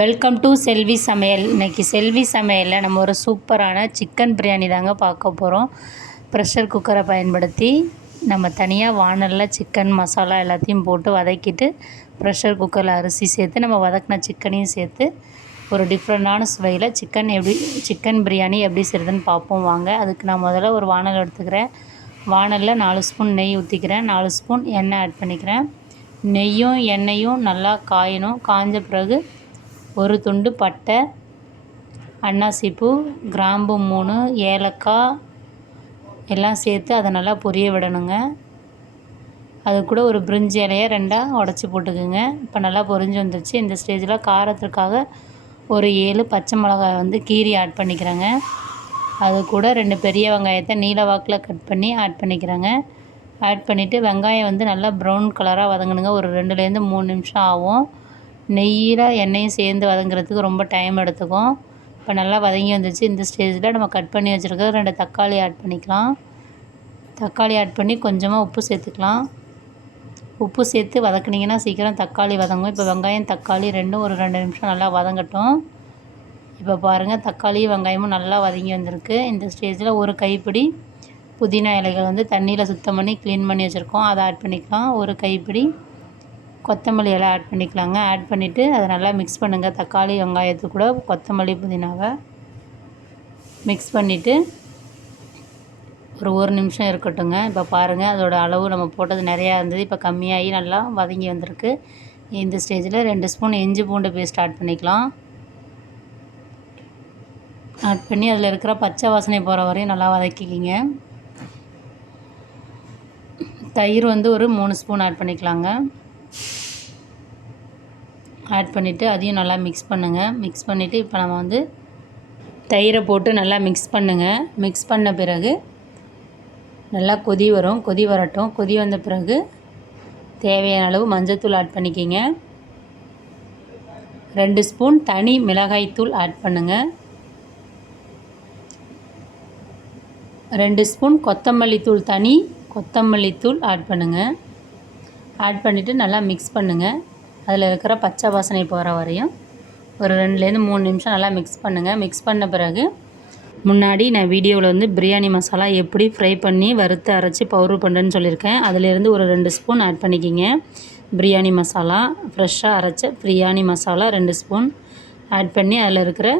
Welcome to செல்வி சமையல். இன்றைக்கி செல்வி சமையலில் நம்ம ஒரு சூப்பரான சிக்கன் பிரியாணி தாங்க பார்க்க போகிறோம். ப்ரெஷர் குக்கரை பயன்படுத்தி நம்ம தனியாக வானலில் சிக்கன் மசாலா எல்லாத்தையும் போட்டு வதக்கிட்டு ப்ரெஷர் குக்கரில் அரிசி சேர்த்து நம்ம வதக்கின சிக்கனையும் சேர்த்து ஒரு டிஃப்ரெண்ட்டான சுவையில் சிக்கன் பிரியாணி எப்படி செய்கிறதுன்னு பார்ப்போம் வாங்க. அதுக்கு நான் முதல்ல ஒரு வானல் எடுத்துக்கிறேன். வானலில் 4 ஸ்பூன் நெய் ஊற்றிக்கிறேன். 4 ஸ்பூன் எண்ணெய் ஆட் பண்ணிக்கிறேன். நெய்யும் எண்ணெயும் நல்லா காயணும். காஞ்ச பிறகு ஒரு துண்டு பட்டை, அன்னாசிப்பூ, கிராம்பு 3, ஏலக்காய் எல்லாம் சேர்த்து அதை நல்லா பொரிய விடணுங்க. அது கூட ஒரு பிரிஞ்சி இலையை 2ஆக உடச்சி போட்டுக்குங்க. இப்போ நல்லா பொரிஞ்சு வந்துருச்சு. இந்த ஸ்டேஜில் காரத்திற்காக ஒரு 7 பச்சை மிளகாய் கீரி ஆட் பண்ணிக்கிறேங்க. அது கூட 2 பெரிய வெங்காயத்தை நீல வாக்கில் கட் பண்ணி ஆட் பண்ணிக்கிறேங்க. ஆட் பண்ணிவிட்டு வெங்காயம் நல்லா ப்ரௌன் கலராக வதங்கணுங்க. ஒரு 2லேருந்து 3 நிமிஷம் ஆகும். நெய்யில் எண்ணெயும் சேர்ந்து வதங்குறதுக்கு ரொம்ப டைம் எடுத்துக்கும். இப்போ நல்லா வதங்கி வந்துச்சு. இந்த ஸ்டேஜில் நம்ம கட் பண்ணி வச்சுருக்க 2 தக்காளி ஆட் பண்ணிக்கலாம். தக்காளி ஆட் பண்ணி கொஞ்சமாக உப்பு சேர்த்துக்கலாம். உப்பு சேர்த்து வதக்குனிங்கன்னா சீக்கிரம் தக்காளி வதங்கும். இப்போ வெங்காயம் தக்காளி ரெண்டும் ஒரு 2 நிமிஷம் நல்லா வதங்கட்டும். இப்போ பாருங்கள், தக்காளியும் வெங்காயமும் நல்லா வதங்கி வந்திருக்கு. இந்த ஸ்டேஜில் ஒரு கைப்பிடி புதினா இலைகள் தண்ணியில் சுத்தம் பண்ணி க்ளீன் பண்ணி வச்சுருக்கோம், அதை ஆட் பண்ணிக்கலாம். ஒரு கைப்பிடி கொத்தமல்லி இலை ஆட் பண்ணிக்கலாங்க. ஆட் பண்ணிவிட்டு அதை நல்லா மிக்ஸ் பண்ணுங்கள். தக்காளி வெங்காயத்து கூட கொத்தமல்லி புதினாவை மிக்ஸ் பண்ணிவிட்டு ஒரு நிமிஷம் இருக்கட்டுங்க. இப்போ பாருங்கள், அதோட அளவு நம்ம போட்டது நிறையா இருந்தது, இப்போ கம்மியாகி நல்லா வதங்கி வந்திருக்கு. இந்த ஸ்டேஜில் 2 ஸ்பூன் இஞ்சி பூண்டு பேஸ்ட் ஆட் பண்ணிக்கலாம். ஆட் பண்ணி அதில் இருக்கிற பச்சை வாசனை போகிற வரையும் நல்லா வதக்கிக்கிங்க. தயிர் ஒரு 3 ஸ்பூன் ஆட் பண்ணிக்கலாங்க. ஆட் பண்ணிவிட்டு அதையும் நல்லா மிக்ஸ் பண்ணுங்கள். மிக்ஸ் பண்ணிவிட்டு இப்போ நம்ம தயிரை போட்டு நல்லா மிக்ஸ் பண்ணுங்கள். மிக்ஸ் பண்ண பிறகு நல்லா கொதி வரும். கொதி வரட்டும். கொதி வந்த பிறகு தேவையான அளவு மஞ்சள்தூள் ஆட் பண்ணிக்கிங்க. 2 ஸ்பூன் தனி மிளகாய்த்தூள் ஆட் பண்ணுங்கள். 2 ஸ்பூன் கொத்தமல்லி தூள் ஆட் பண்ணுங்கள். ஆட் பண்ணிவிட்டு நல்லா மிக்ஸ் பண்ணுங்கள். அதில் இருக்கிற பச்சை வாசனை போகிற வரையும் ஒரு 2லேருந்து 3 நிமிஷம் நல்லா மிக்ஸ் பண்ணுங்கள். மிக்ஸ் பண்ண பிறகு முன்னாடி நான் வீடியோவில் பிரியாணி மசாலா எப்படி ஃப்ரை பண்ணி வறுத்து அரைச்சி பவுடர் பண்ணுறேன்னு சொல்லியிருக்கேன். அதிலேருந்து ஒரு 2 ஸ்பூன் ஆட் பண்ணிக்கிங்க. பிரியாணி மசாலா ஃப்ரெஷ்ஷாக அரைச்ச பிரியாணி மசாலா 2 ஸ்பூன் ஆட் பண்ணி அதில் இருக்கிற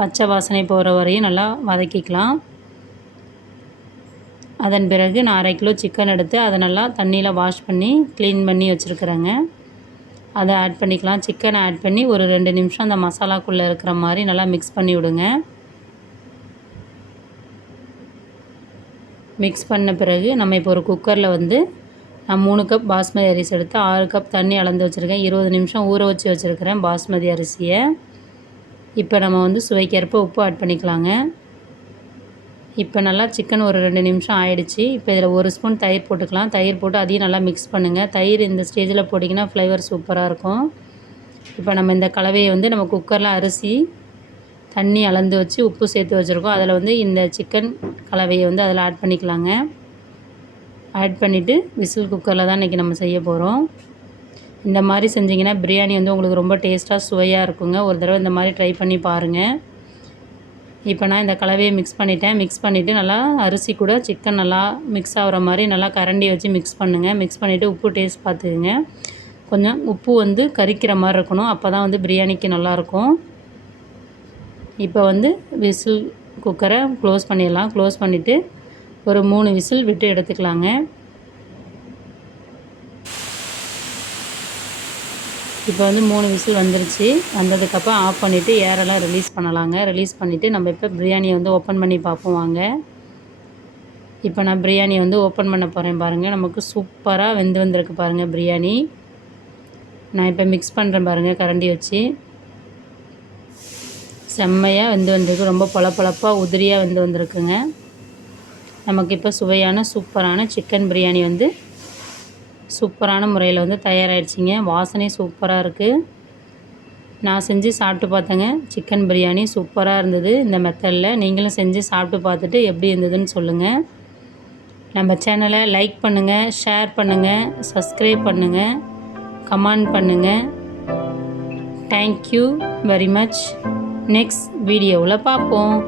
பச்சை வாசனை போகிற வரையும் நல்லா வதக்கிக்கலாம். அதன் பிறகு நான் 1/2 கிலோ சிக்கன் எடுத்து அதை நல்லா தண்ணியில் வாஷ் பண்ணி க்ளீன் பண்ணி வச்சுருக்குறேங்க. அதை ஆட் பண்ணிக்கலாம். சிக்கனை ஆட் பண்ணி ஒரு 2 நிமிஷம் அந்த மசாலாக்குள்ளே இருக்கிற மாதிரி நல்லா மிக்ஸ் பண்ணி விடுங்க. மிக்ஸ் பண்ண பிறகு நம்ம இப்போ ஒரு குக்கரில் நான் 3 கப் பாஸ்மதி அரிசி எடுத்து 6 கப் தண்ணி அளந்து வச்சுருக்கேன். 20 நிமிஷம் ஊற வச்சு வச்சுருக்கிறேன் பாஸ்மதி அரிசியை. இப்போ நம்ம சுவைக்கேற்ப உப்பு ஆட் பண்ணிக்கலாங்க. இப்போ நல்லா சிக்கன் ஒரு 2 நிமிஷம் ஆயிடுச்சு. இப்போ இதில் 1 ஸ்பூன் தயிர் போட்டுக்கலாம். தயிர் போட்டு அதையும் நல்லா மிக்ஸ் பண்ணுங்கள். தயிர் இந்த ஸ்டேஜில் போட்டிங்கன்னா ஃப்ளேவர் சூப்பராக இருக்கும். இப்போ நம்ம இந்த கலவையை நம்ம குக்கரில் அரிசி தண்ணி அளந்து வச்சு உப்பு சேர்த்து வச்சுருக்கோம். அதில் இந்த சிக்கன் கலவையை அதில் ஆட் பண்ணிக்கலாங்க. ஆட் பண்ணிவிட்டு விசில் குக்கரில் தான் இன்றைக்கி நம்ம செய்ய போகிறோம். இந்த மாதிரி செஞ்சிங்கன்னா பிரியாணி உங்களுக்கு ரொம்ப டேஸ்ட்டாக சுவையாக இருக்குங்க. ஒரு தடவை இந்த மாதிரி ட்ரை பண்ணி பாருங்கள். இப்போ நான் இந்த கலவையை மிக்ஸ் பண்ணிட்டேன். மிக்ஸ் பண்ணிவிட்டு நல்லா அரிசி கூட சிக்கன் நல்லா மிக்ஸ் ஆகிற மாதிரி நல்லா கரண்டி வச்சு மிக்ஸ் பண்ணுங்கள். மிக்ஸ் பண்ணிவிட்டு உப்பு டேஸ்ட் பார்த்துக்குங்க. கொஞ்சம் உப்பு கரிக்கிற மாதிரி இருக்கணும். அப்போ தான் பிரியாணிக்கு நல்லாயிருக்கும். இப்போ விசில் குக்கரை க்ளோஸ் பண்ணிடலாம். க்ளோஸ் பண்ணிவிட்டு ஒரு 3 விசில் விட்டு எடுத்துக்கலாங்க. இப்போ 3 விசில் வந்துருச்சு. வந்ததுக்கப்புறம் ஆஃப் பண்ணிவிட்டு ஏரெல்லாம் ரிலீஸ் பண்ணலாங்க. ரிலீஸ் பண்ணிவிட்டு நம்ம இப்போ பிரியாணியை ஓப்பன் பண்ணி பார்ப்போம் வாங்க. இப்போ நான் பிரியாணி ஓப்பன் பண்ண போகிறேன் பாருங்கள். நமக்கு சூப்பராக வெந்து வந்திருக்கு பாருங்கள் பிரியாணி. நான் இப்போ மிக்ஸ் பண்ணுறேன் பாருங்கள் கரண்டி வச்சு. செம்மையாக வெந்து வந்திருக்கு. ரொம்ப பொலப்பொலப்பாக உதிரியாக வெந்து வந்திருக்குங்க. நமக்கு இப்போ சுவையான சூப்பரான சிக்கன் பிரியாணி சூப்பரான முறையில் தயாராகிடுச்சிங்க. வாசனை சூப்பராக இருக்குது. நான் செஞ்சு சாப்பிட்டு பார்த்தேங்க. சிக்கன் பிரியாணி சூப்பராக இருந்தது. இந்த மெத்தடில் நீங்களும் செஞ்சு சாப்பிட்டு பார்த்துட்டு எப்படி இருந்ததுன்னு சொல்லுங்கள். நம்ம சேனலை லைக் பண்ணுங்கள், ஷேர் பண்ணுங்கள், சப்ஸ்கிரைப் பண்ணுங்கள், கமெண்ட் பண்ணுங்கள். Thank you very much. நெக்ஸ்ட் வீடியோவில் பார்ப்போம்.